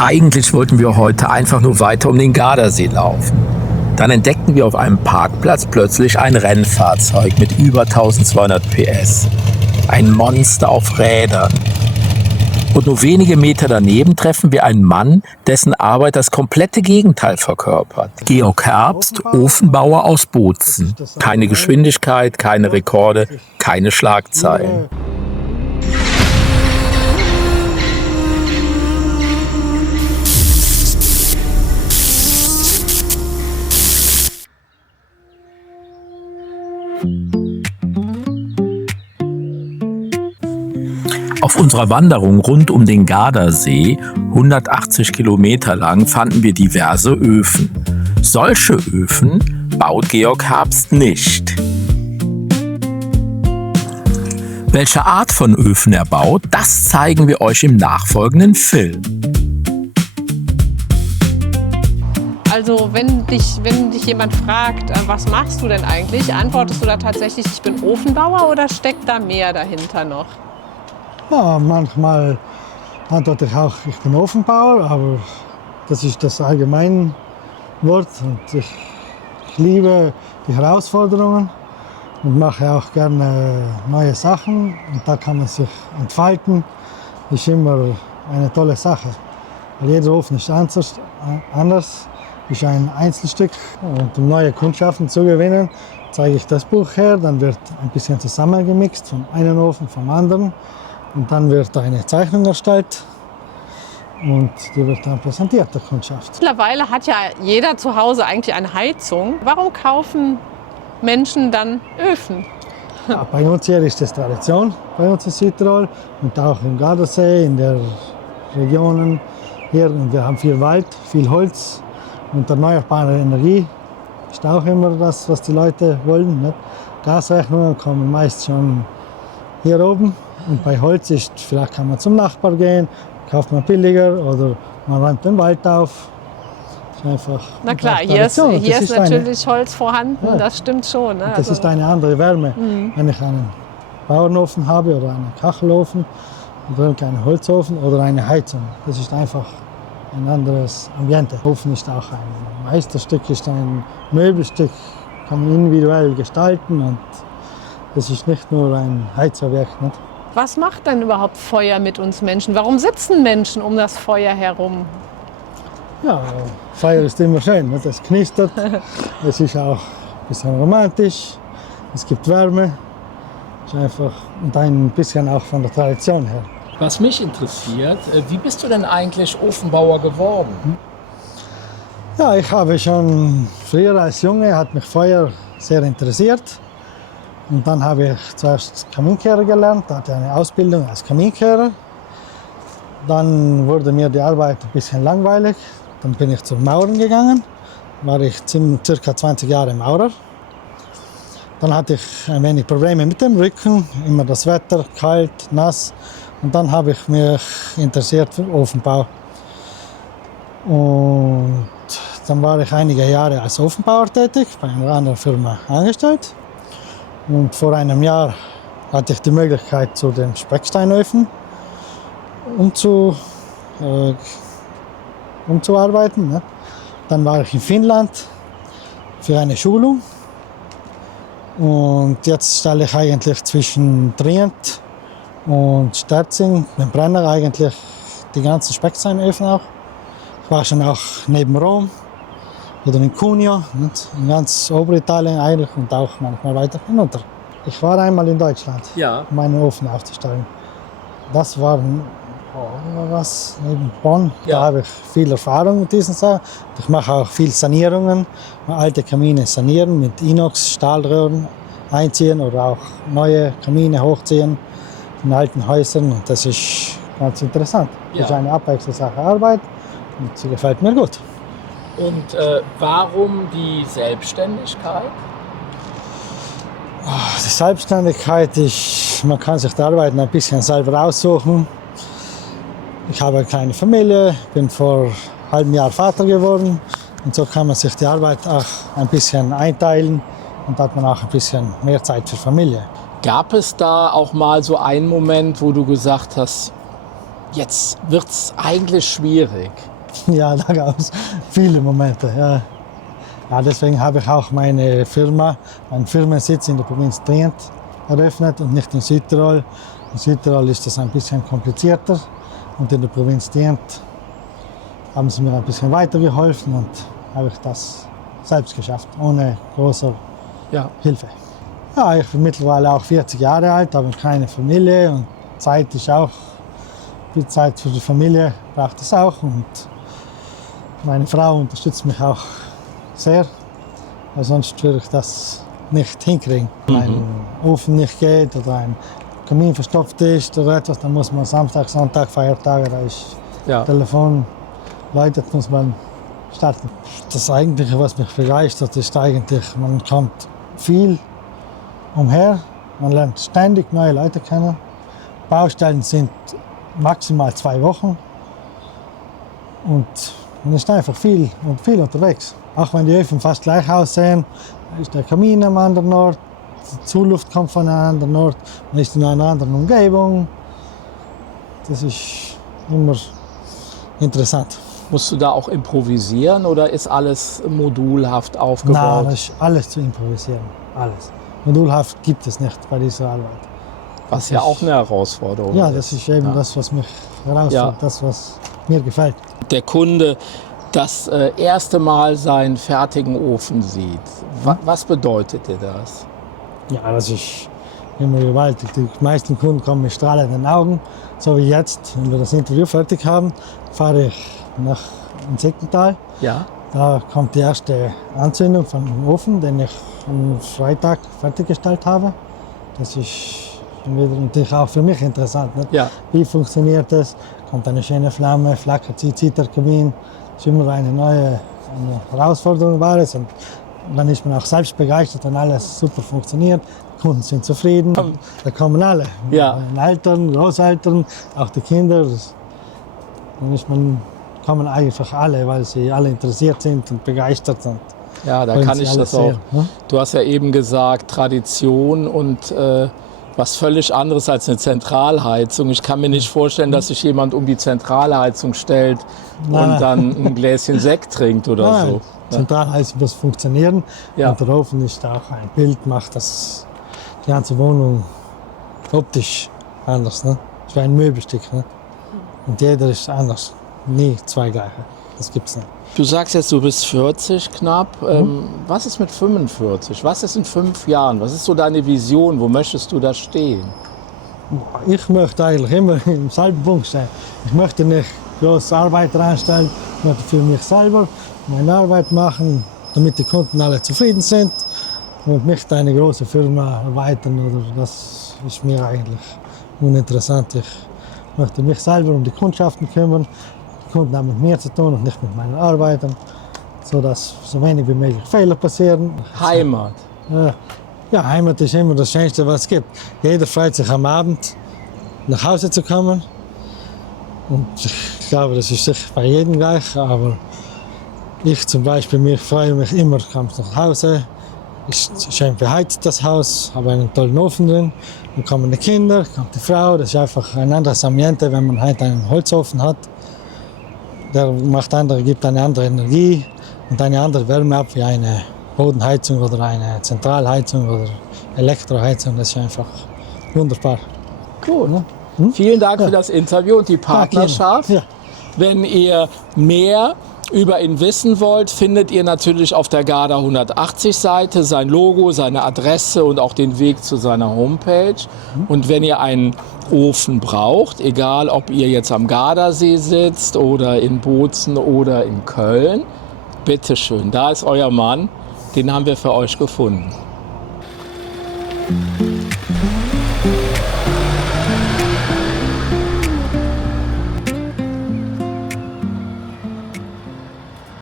Eigentlich wollten wir heute einfach nur weiter um den Gardasee laufen. Dann entdeckten wir auf einem Parkplatz plötzlich ein Rennfahrzeug mit über 1200 PS. Ein Monster auf Rädern. Und nur wenige Meter daneben treffen wir einen Mann, dessen Arbeit das komplette Gegenteil verkörpert. Georg Herbst, Ofenbauer aus Bozen. Keine Geschwindigkeit, keine Rekorde, keine Schlagzeilen. Auf unserer Wanderung rund um den Gardasee, 180 Kilometer lang, fanden wir diverse Öfen. Solche Öfen baut Georg Herbst nicht. Welche Art von Öfen er baut, das zeigen wir euch im nachfolgenden Film. Also wenn dich jemand fragt, was machst du denn eigentlich, antwortest du da tatsächlich, ich bin Ofenbauer, oder steckt da mehr dahinter noch? Ja, manchmal antworte ich auch, ich bin Ofenbauer, aber das ist das allgemeine Wort. Und ich liebe die Herausforderungen und mache auch gerne neue Sachen. Und da kann man sich entfalten. Das ist immer eine tolle Sache. Weil jeder Ofen ist anders, ist ein Einzelstück. Und um neue Kundschaften zu gewinnen, zeige ich das Buch her. Dann wird ein bisschen zusammengemixt vom einen Ofen vom anderen. Und dann wird eine Zeichnung erstellt und die wird dann präsentiert der Kundschaft. Mittlerweile hat ja jeder zu Hause eigentlich eine Heizung. Warum kaufen Menschen dann Öfen? Ja, bei uns hier ist das Tradition, bei uns in Südtirol und auch im Gardasee, in der Regionen hier. Und wir haben viel Wald, viel Holz und erneuerbare Energie ist auch immer das, was die Leute wollen. Nicht? Gasrechnungen kommen meist schon hier oben. Und bei Holz ist, vielleicht kann man zum Nachbar gehen, kauft man billiger oder man räumt den Wald auf. Das ist einfach. Na klar, hier ist natürlich Holz vorhanden, ja, das stimmt schon. Ne? Das ist eine andere Wärme. Wenn ich einen Bauernofen habe oder einen Kachelofen oder einen Holzofen oder eine Heizung, das ist einfach ein anderes Ambiente. Der Ofen ist auch ein Meisterstück, ist ein Möbelstück, kann man individuell gestalten und das ist nicht nur ein Heizobjekt. Nicht? Was macht denn überhaupt Feuer mit uns Menschen? Warum sitzen Menschen um das Feuer herum? Ja, Feuer ist immer schön, nicht? Es knistert, es ist auch ein bisschen romantisch, es gibt Wärme, ist einfach und ein bisschen auch von der Tradition her. Was mich interessiert, wie bist du denn eigentlich Ofenbauer geworden? Ja, ich habe schon früher als Junge hat mich Feuer sehr interessiert. Und dann habe ich zuerst Kaminkehrer gelernt, hatte eine Ausbildung als Kaminkehrer. Dann wurde mir die Arbeit ein bisschen langweilig. Dann bin ich zum Mauern gegangen, war ich circa 20 Jahre Maurer. Dann hatte ich ein wenig Probleme mit dem Rücken, immer das Wetter, kalt, nass. Und dann habe ich mich interessiert für Ofenbau. Und dann war ich einige Jahre als Ofenbauer tätig, bei einer anderen Firma angestellt. Und vor einem Jahr hatte ich die Möglichkeit, zu den Specksteinöfen umzuarbeiten. Ne? Dann war ich in Finnland für eine Schulung. Und jetzt stelle ich eigentlich zwischen Trient und Sterzing, dem Brenner, eigentlich die ganzen Specksteinöfen auch. Ich war schon auch neben Rom oder in Cuneo, in ganz Oberitalien eigentlich und auch manchmal weiter hinunter. Ich war einmal in Deutschland, um meinen Ofen aufzustellen. Das war neben Bonn. Ja. Da habe ich viel Erfahrung mit diesen Sachen. Ich mache auch viel Sanierungen, alte Kamine sanieren mit Inox, Stahlröhren einziehen oder auch neue Kamine hochziehen in alten Häusern. Und das ist ganz interessant. Ja. Das ist eine abwechslungsreiche Arbeit und sie gefällt mir gut. Und warum die Selbstständigkeit? Die Selbstständigkeit ist, man kann sich die Arbeit ein bisschen selber aussuchen. Ich habe eine kleine Familie, bin vor einem halben Jahr Vater geworden und so kann man sich die Arbeit auch ein bisschen einteilen und hat man auch ein bisschen mehr Zeit für Familie. Gab es da auch mal so einen Moment, wo du gesagt hast, Jetzt wird's eigentlich schwierig. Ja, da gab es viele Momente. Ja. Ja, deswegen habe ich auch meine Firma, meinen Firmensitz in der Provinz Trient eröffnet und nicht in Südtirol. In Südtirol ist das ein bisschen komplizierter und in der Provinz Trient haben sie mir ein bisschen weitergeholfen und habe ich das selbst geschafft, ohne große Hilfe. Ja, ich bin mittlerweile auch 40 Jahre alt, habe keine Familie und Zeit ist auch, viel Zeit für die Familie braucht es auch und meine Frau unterstützt mich auch sehr, weil sonst würde ich das nicht hinkriegen. Wenn ein Ofen nicht geht oder ein Kamin verstopft ist oder etwas, dann muss man Samstag, Sonntag, Feiertage, da ist Telefon läutet, muss man starten. Das Eigentliche, was mich begeistert, ist eigentlich, man kommt viel umher, man lernt ständig neue Leute kennen. Baustellen sind maximal 2 Wochen und man ist einfach viel unterwegs. Auch wenn die Öfen fast gleich aussehen, ist der Kamin am anderen Ort, die Zuluft kommt von einem anderen Ort, man ist in einer anderen Umgebung. Das ist immer interessant. Musst du da auch improvisieren oder ist alles modulhaft aufgebaut? Nein, das ist alles zu improvisieren, alles. Modulhaft gibt es nicht bei dieser Arbeit. Was ja auch eine Herausforderung ist. Ja, das ist eben das, was mich herausfordert, das, was mir gefällt. Der Kunde das erste Mal seinen fertigen Ofen sieht. Was bedeutet dir das? Ja, das ist immer gewaltig. Die meisten Kunden kommen mit strahlenden Augen. So wie jetzt, wenn wir das Interview fertig haben, fahre ich nach Insektental. Ja. Da kommt die erste Anzündung von dem Ofen, den ich am Freitag fertiggestellt habe. Das ist natürlich auch für mich interessant. Nicht? Ja. Wie funktioniert das? Kommt eine schöne Flamme, flackert sie, zieht der Kamin. Das ist immer eine Herausforderung war es. Und dann ist man auch selbst begeistert, wenn alles super funktioniert. Die Kunden sind zufrieden. Da kommen alle. Ja. Eltern, Großeltern, auch die Kinder. Dann kommen einfach alle, weil sie alle interessiert sind und begeistert sind. Ja, da kann ich das auch. Du hast ja eben gesagt, Tradition und was völlig anderes als eine Zentralheizung. Ich kann mir nicht vorstellen, dass sich jemand um die Zentralheizung stellt und dann ein Gläschen Sekt trinkt oder so. Zentralheizung muss funktionieren. Ja. Und der Ofen ist auch ein Bild, macht die ganze Wohnung optisch anders. Ne? Das ist wie ein Möbelstück. Ne? Und jeder ist anders. Nie zwei gleiche. Das gibt's nicht. Du sagst jetzt, du bist 40 knapp. Was ist mit 45? Was ist in 5 Jahren? Was ist so deine Vision? Wo möchtest du da stehen? Ich möchte eigentlich immer im selben Punkt stehen. Ich möchte nicht große Arbeiter einstellen. Ich möchte für mich selber meine Arbeit machen, damit die Kunden alle zufrieden sind und nicht eine große Firma erweitern. Oder das ist mir eigentlich uninteressant. Ich möchte mich selber um die Kundschaften kümmern. Die Kunden haben mit mir zu tun und nicht mit meinen Arbeitern, sodass so wenig wie möglich Fehler passieren. Heimat. Ja, Heimat ist immer das Schönste, was es gibt. Jeder freut sich am Abend nach Hause zu kommen. Und ich glaube, das ist sicher bei jedem gleich. Aber ich zum Beispiel, freue mich immer, komme nach Hause. Ist schön beheizt das Haus, habe einen tollen Ofen drin. Dann kommen die Kinder, kommt die Frau. Das ist einfach ein anderes Ambiente, wenn man halt einen Holzofen hat. Der gibt eine andere Energie und eine andere Wärme ab wie eine Bodenheizung oder eine Zentralheizung oder Elektroheizung. Das ist einfach wunderbar. Cool. Ne? Vielen Dank für das Interview und die Partnerschaft. Ja. Wenn ihr mehr über ihn wissen wollt, findet ihr natürlich auf der Garda 180 Seite sein Logo, seine Adresse und auch den Weg zu seiner Homepage. Und wenn ihr einen Ofen braucht, egal ob ihr jetzt am Gardasee sitzt oder in Bozen oder in Köln, bitteschön, da ist euer Mann, den haben wir für euch gefunden.